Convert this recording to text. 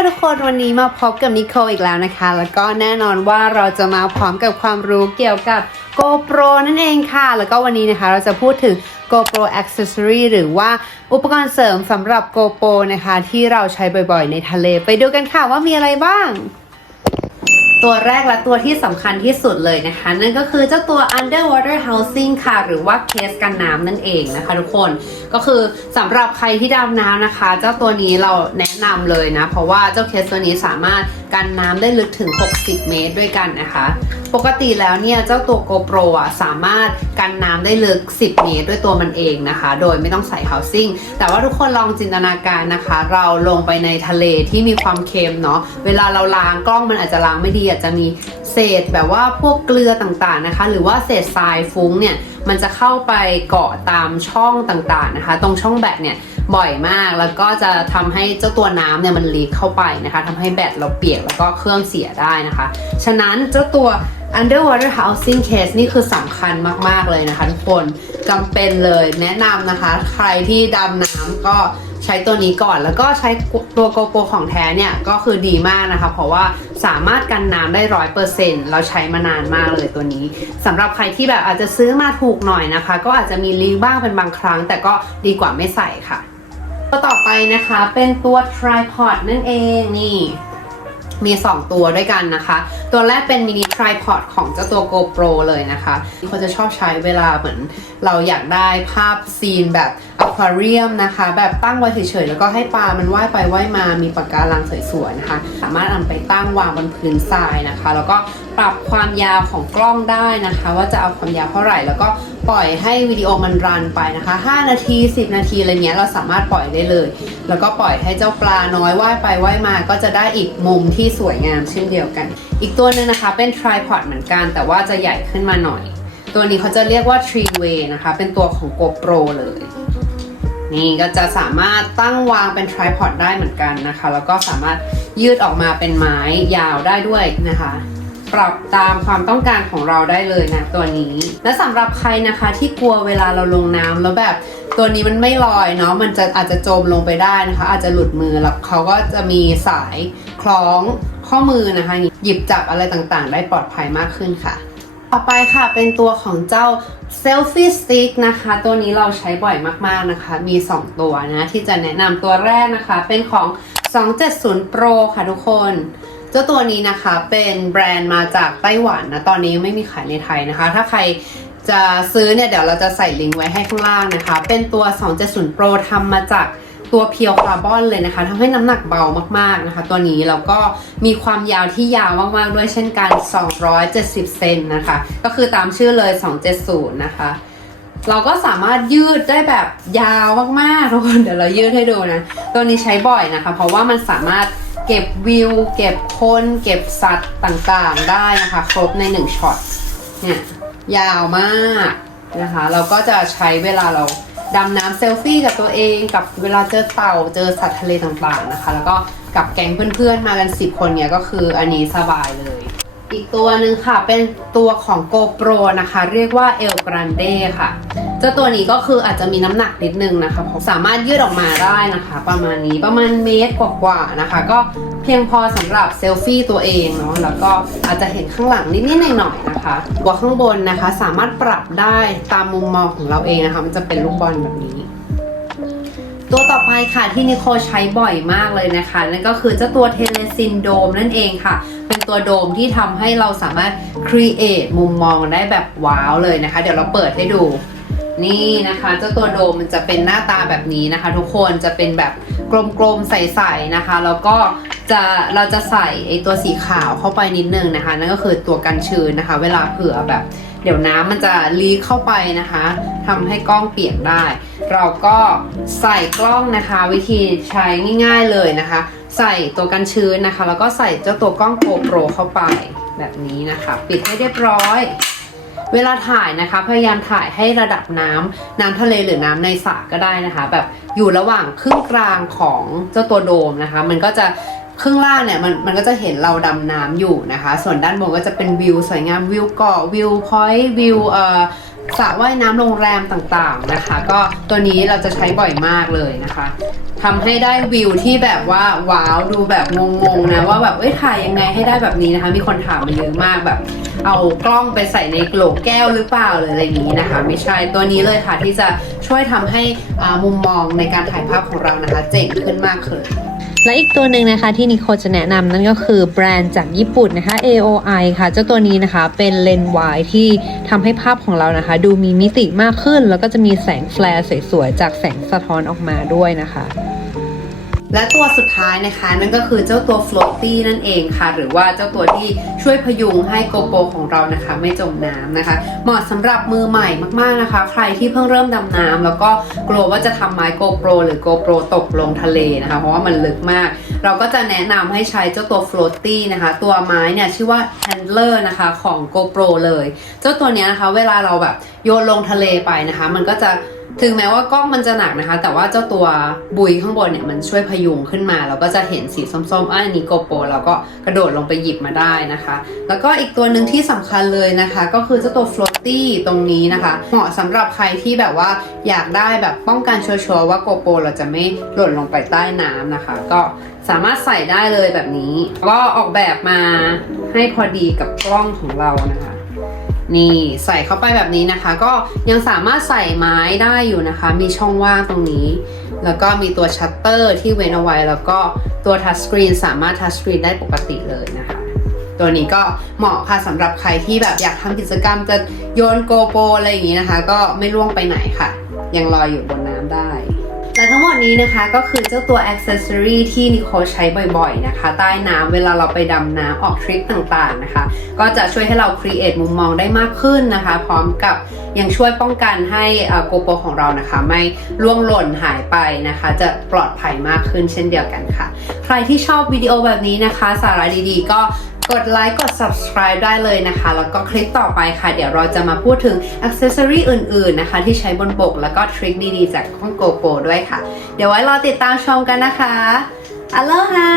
ค่ะทุกคนวันนี้มาพบกับนิโคลอีกแล้วนะคะ แล้วก็แน่นอนว่าเราจะมาพร้อมกับความรู้เกี่ยวกับ GoPro นั่นเองค่ะ แล้วก็วันนี้นะคะเราจะพูดถึง GoPro Accessory หรือว่าอุปกรณ์เสริมสำหรับ GoPro นะคะ ที่เราใช้บ่อยๆ ในทะเล ไปดูกันค่ะว่ามีอะไรบ้าง ตัวแรกและตัวที่สำคัญที่สุดเลยนะคะ นั่นก็คือเจ้าตัว underwater housing ค่ะ หรือว่าเคสกันน้ำนั่นเองนะคะทุกคนก็คือสำหรับใครที่ดำน้ำนะคะ เจ้าตัวนี้เราแนะนำเลยนะ เพราะว่าเจ้าเคสตัวนี้สามารถกันน้ำได้ลึกถึง 60 เมตรด้วยกันนะคะ ปกติแล้วเนี่ยเจ้าตัว GoPro อะสามารถกันน้ำได้ลึก 10 เมตรด้วยตัวมันเองนะคะ โดยไม่ต้องใส่ housing แต่ว่าทุกคนลองจินตนาการนะคะ เราลงไปในทะเลที่มีความเค็มเนาะเวลาเราล้างกล้องมันอาจจะล้างไม่ดีอาจจะมีเศษแบบว่าพวกเกลือต่างๆนะคะ หรือว่าเศษทรายฟุ้งเนี่ยมันจะเข้าไปเกาะตามช่องต่างๆนะคะ ตรงช่องแบตเนี่ยบ่อยมากแล้วก็จะทำให้เจ้าตัวน้ำเนี่ยมันลีกเข้าไปนะคะทำให้แบตเราเปียกแล้วก็เครื่องเสียได้นะคะ ฉะนั้นเจ้าตัว underwater housing case นี่คือสำคัญมาก ๆ เลยนะคะทุกคนจำเป็นเลยแนะนำนะคะ ใครที่ดำน้ำก็ ใช้ตัวนี้ก่อนแล้วก็ใช้ตัวโกโปรของแท้เนี่ยก็คือดีมากนะคะ เพราะว่าสามารถกันน้ำได้ร้อยเปอร์เซ็นต์เราใช้มานานมากเลยตัวนี้สำหรับใครที่แบบอาจจะซื้อมาถูกหน่อยนะคะ ก็อาจจะมีลีกบ้างเป็นบางครั้ง แต่ก็ดีกว่าไม่ใส่ค่ะตัวต่อไปนะคะเป็นตัว tripod นั่นเองนี่ มี 2 ตัวด้วยกันนะคะ ตัวแรกเป็นมินิ tripod ของเจ้าตัว GoPro เลยนะคะเขาจะชอบใช้เวลาเหมือนเราอยากได้ภาพซีนแบบอควาเรียมนะคะ แบบตั้งไว้เฉยๆ แล้วก็ให้ปลามันว่ายไปว่ายมามีปะการังสวยๆนะคะ สามารถนำไปตั้งวางบนพื้นทรายนะคะ แล้วก็ปรับความยาวของกล้องได้นะคะ ว่าจะเอาความยาวเท่าไหร่แล้วก็ ปล่อยให้วิดีโอมันรันไปนะคะ 5 นาที 10 นาทีอะไรเงี้ยเราสามารถปล่อยได้เลย แล้วก็ปล่อยให้เจ้าปลาน้อยว่ายไปว่ายมาก็จะได้อีกมุมที่สวยงามเช่นเดียวกัน อีกตัวหนึ่งนะคะเป็น tripod เหมือนกัน แต่ว่าจะใหญ่ขึ้นมาหน่อย ตัวนี้เขาจะเรียกว่า three way นะคะ เป็นตัวของ GoPro เลยนี่ก็จะสามารถตั้งวางเป็น tripod ได้เหมือนกันนะคะ แล้วก็สามารถยืดออกมาเป็นไม้ยาวได้ด้วยนะคะ ปรับตามความต้องการของเราได้เลยนะตัวนี้ และสำหรับใครนะคะที่กลัวเวลาเราลงน้ำแล้วแบบตัวนี้มันไม่ลอยเนาะมันจะอาจจะจมลงไปได้นะคะ อาจจะหลุดมือแล้วเขาก็จะมีสายคล้องข้อมือนะคะ หยิบจับอะไรต่างๆ ได้ปลอดภัยมากขึ้นค่ะ ต่อไปค่ะเป็นตัวของเจ้า Selfie Stick นะคะ ตัวนี้เราใช้บ่อยมากๆนะคะ มี 2 ตัวนะ ที่จะแนะนำตัวแรกนะคะ เป็นของ 270 Pro ค่ะทุกคน เจ้าตัวนี้นะคะเป็นแบรนด์มาจากไต้หวันนะตอนนี้ไม่มีขายในไทยนะคะ ถ้าใครจะซื้อเนี่ยเดี๋ยวเราจะใส่ลิงก์ไว้ให้ข้างล่างนะคะ เป็นตัว 270 Pro ทำมาจากตัวเพียวคาร์บอนเลยนะคะทำให้น้ำหนักเบามากๆนะคะ ตัวนี้แล้วก็มีความยาวที่ยาวมากๆด้วยเช่นกัน 270 เซนนะคะ ก็คือตามชื่อเลย 270 นะคะ เราก็สามารถยืดได้แบบยาวมากๆทุกคนเดี๋ยวเรายืดให้ดูนะ ตัวนี้ใช้บ่อยนะคะ เพราะว่ามันสามารถ เก็บวิว เก็บคนเก็บสัตว์ต่างๆได้นะคะ ครบในหนึ่งช็อตเนี่ยยาวมากนะคะ เราก็จะใช้เวลาเราดำน้ำเซลฟี่กับตัวเองกับเวลาเจอเต่าเจอสัตว์ทะเลต่างๆนะคะ แล้วก็กับแก๊งเพื่อนๆมากัน 10 คนเนี่ยก็คืออันนี้สบายเลย อีกตัวหนึ่งค่ะเป็นตัวของ GoPro นะคะ เรียกว่า El Grande ค่ะ เจ้าตัวนี้ก็คืออาจจะมีน้ำหนักนิดนึงนะคะสามารถยืดออกมาได้นะคะ ประมาณนี้ประมาณเมตรกว่าๆนะคะ ก็เพียงพอสำหรับเซลฟี่ตัวเองเนาะแล้วก็อาจจะเห็นข้างหลังนิดๆหน่อยๆนะคะตัวข้างบนนะคะ สามารถปรับได้ตามมุมมองของเราเองนะคะ มันจะเป็นลูกบอลแบบนี้ตัวต่อไปค่ะที่นิโคใช้บ่อยมากเลยนะคะ นั่นก็คือเจ้าตัวเทเลซินโดมนั่นเองค่ะ ตัวโดมที่ทำให้เราสามารถ create มุมมองได้แบบว้าวเลยนะคะ เดี๋ยวเราเปิดให้ดู นี่นะคะเจ้าตัวโดมมันจะเป็นหน้าตาแบบนี้นะคะ ทุกคนจะเป็นแบบกลมๆใสๆนะคะ แล้วก็จะเราจะใส่ไอตัวสีขาวเข้าไปนิดนึงนะคะ นั่นก็คือตัวกันชื้นนะคะ เวลาเผื่อแบบ เดี๋ยวน้ำมันจะลีเข้าไปนะคะทำให้กล้องเปียกได้ เราก็ใส่กล้องนะคะ วิธีใช้ง่ายๆเลยนะคะ ใส่ตัวกันชื้นนะคะ แล้วก็ใส่เจ้าตัวกล้อง GoPro เข้าไปแบบนี้นะคะ ปิดให้เรียบร้อย เวลาถ่ายนะคะ พยายามถ่ายให้ระดับน้ำน้ำทะเลหรือน้ำในสระก็ได้นะคะ แบบอยู่ระหว่างครึ่งกลางของเจ้าตัวโดมนะคะ มันก็จะครึ่งล่างเนี่ยมันมันก็จะเห็นเราดำน้ำอยู่นะคะ ส่วนด้านบนก็จะเป็นวิวสวยงามวิวเกาะวิวพอยต์วิวเอ่อ สระว่ายน้ำโรงแรมต่างๆนะคะ ก็ตัวนี้เราจะใช้บ่อยมากเลยนะคะทำให้ได้วิวที่แบบว่าว้าวดูแบบงงๆนะว่าแบบเอ้ยถ่ายยังไงให้ได้แบบนี้นะคะ มีคนถามมาเยอะมากแบบ เอากล้องไปใส่ในโหลแก้วหรือเปล่าหรืออะไรอย่างนี้นะคะ ไม่ใช่ตัวนี้เลยค่ะที่จะช่วยทำให้มุมมองในการถ่ายภาพของเรานะคะ เจ๋งขึ้นมากขึ้นและอีกตัวหนึ่งนะคะที่นิโคจะแนะนำนั่นก็คือแบรนด์จากญี่ปุ่นนะคะ AOI ค่ะ เจ้าตัวนี้นะคะเป็นเลนส์วายที่ทำให้ภาพของเรานะคะดูมีมิติมากขึ้น แล้วก็จะมีแสงแฟลร์สวยๆ จากแสงสะท้อนออกมาด้วยนะคะ และตัวสุดท้ายนะคะ นั่นก็คือเจ้าตัว floaty นั่นเองค่ะ หรือว่าเจ้าตัวที่ช่วยพยุงให้ GoPro ของเรานะคะ ไม่จมน้ำนะคะ เหมาะสำหรับมือใหม่มากๆนะคะ ใครที่เพิ่งเริ่มดำน้ำแล้วก็กลัวว่าจะทำไม้ GoPro หรือ GoPro ตกลงทะเลนะคะ เพราะว่ามันลึกมาก เราก็จะแนะนำให้ใช้เจ้าตัว floaty นะคะ ตัวไม้เนี่ยชื่อว่า handler นะคะของ GoPro เลย เจ้าตัวนี้นะคะ เวลาเราแบบโยนลงทะเลไปนะคะ มันก็จะ ถึงแม้ว่ากล้องมันจะหนักนะคะ แต่ว่าเจ้าตัวบุยข้างบนเนี่ยมันช่วยพยุงขึ้นมา เราก็จะเห็นสีส้มๆอันนี้โกโปรเราก็กระโดดลงไปหยิบมาได้นะคะ แล้วก็อีกตัวหนึ่งที่สำคัญเลยนะคะ ก็คือเจ้าตัว floaty ตรงนี้นะคะ เหมาะสำหรับใครที่แบบว่าอยากได้แบบป้องกันชัวร์ๆว่าโกโปรเราจะไม่หล่นลงไปใต้น้ำนะคะ ก็สามารถใส่ได้เลยแบบนี้ ก็ออกแบบมาให้พอดีกับกล้องของเรานะคะ นี่ใส่เข้าไปแบบนี้นะคะ ก็ยังสามารถใส่ไม้ได้อยู่นะคะ มีช่องว่างตรงนี้ แล้วก็มีตัวชัตเตอร์ที่เว้นเอาไว้ แล้วก็ตัวทัชสกรีนสามารถทัชสกรีนได้ปกติเลยนะคะ ตัวนี้ก็เหมาะค่ะสำหรับใครที่แบบอยากทำกิจกรรมจะโยนโกโปรอะไรอย่างนี้นะคะ ก็ไม่ล่วงไปไหนค่ะ ยังลอยอยู่บนน้ำได้ ทั้งหมดนี้นะคะก็คือเจ้าตัว accessory ที่นิโคลใช้บ่อยๆนะคะ ใต้น้ำเวลาเราไปดำน้ำออกทริปต่างๆนะคะ ก็จะช่วยให้เรา create มุมมองได้มากขึ้นนะคะ พร้อมกับยังช่วยป้องกันให้โกโปรของเรานะคะ ไม่ล่วงหล่นหายไปนะคะ จะปลอดภัยมากขึ้นเช่นเดียวกันค่ะ ใครที่ชอบวิดีโอแบบนี้นะคะ สาระดีๆ ก็ กดไลค์กด subscribe ได้เลยนะคะ แล้วก็คลิปต่อไปค่ะ เดี๋ยวเราจะมาพูดถึงอ c c e s s o r y อื่นๆนะคะ ที่ใช้บนบก แล้วก็ทริคดีๆ จากกล้อง GoPro ด้วยค่ะ เดี๋ยวไว้รอติดตามชมกันนะคะอ l โลฮา